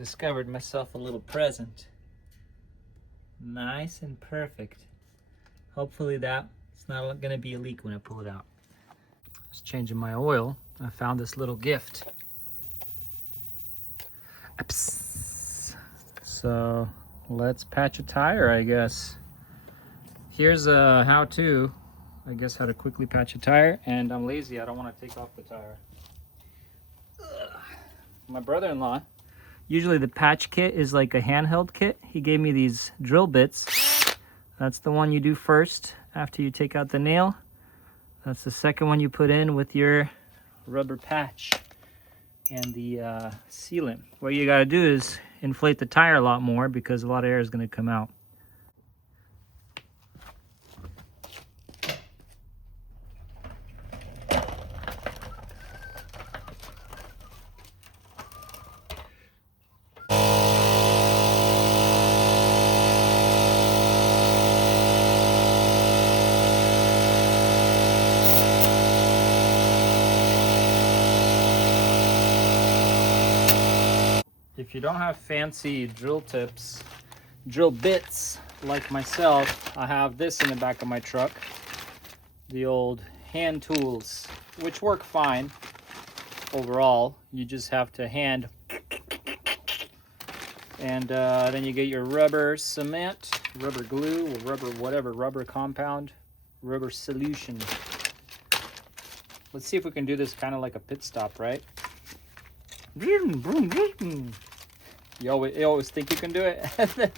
discovered myself a little present. Nice and perfect. Hopefully it's not gonna be a leak when I pull it out. I was changing my oil. I found this little gift. Oops. So let's patch a tire, I guess. Here's a how-to, I guess, how to quickly patch a tire. And I'm lazy, I don't want to take off the tire. Ugh. My brother-in-law, usually the patch kit is like a handheld kit. He gave me these drill bits. That's the one you do first after you take out the nail. That's the second one you put in with your rubber patch and the sealant. What you gotta do is inflate the tire a lot more because a lot of air is gonna come out. If you don't have fancy drill bits like myself, I have this in the back of my truck. The old hand tools, which work fine overall. You just have to hand. And then you get your rubber cement, rubber glue, or rubber compound, rubber solution. Let's see if we can do this kind of like a pit stop, right? You always think you can do it.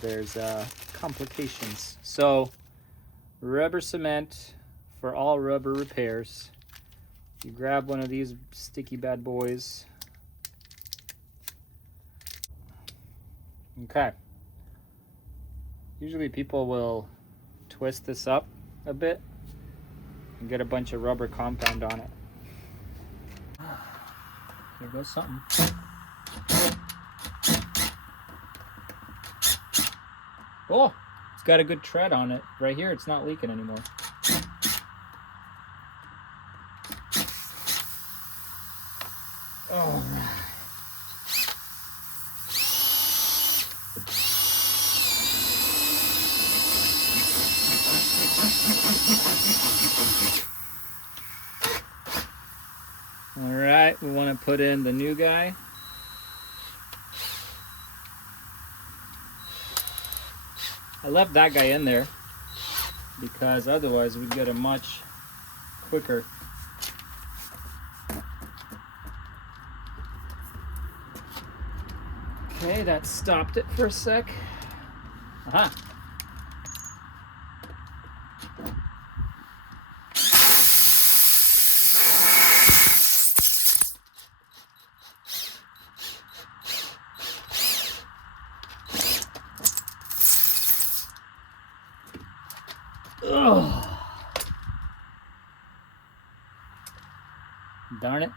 There's complications. So rubber cement for all rubber repairs. You grab one of these sticky bad boys. Okay. Usually people will twist this up a bit and get a bunch of rubber compound on it. There goes something. Oh, it's got a good tread on it. Right here, it's not leaking anymore. Oh. All right, we want to put in the new guy. I left that guy in there because otherwise we'd get a much quicker. Okay, that stopped it for a sec. Aha. Ugh. Darn it,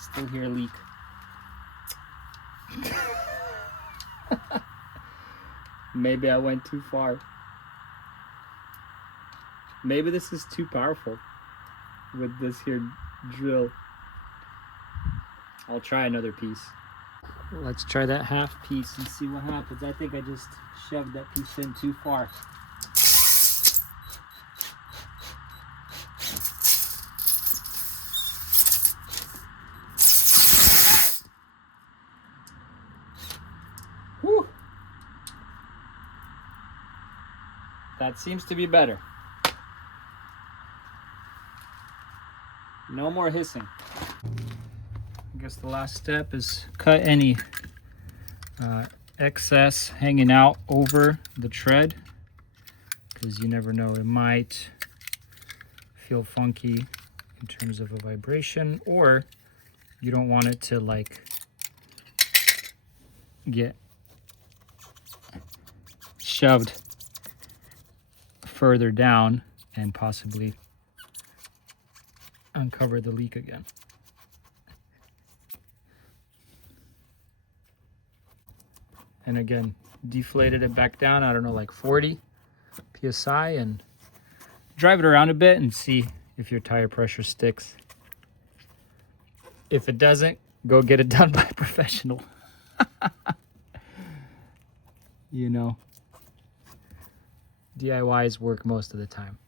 still hear a leak. Maybe I went too far. Maybe this is too powerful with this here drill. I'll try another piece. Let's try that half piece and see what happens. I think I just shoved that piece in too far. Whew. That seems to be better. No more hissing. I guess the last step is cut any excess hanging out over the tread, because you never know, it might feel funky in terms of a vibration, or you don't want it to like get shoved further down and possibly uncover the leak again. And again, deflated it back down, I don't know, like 40 psi, and drive it around a bit and see if your tire pressure sticks. If it doesn't, go get it done by a professional. You know, DIYs work most of the time.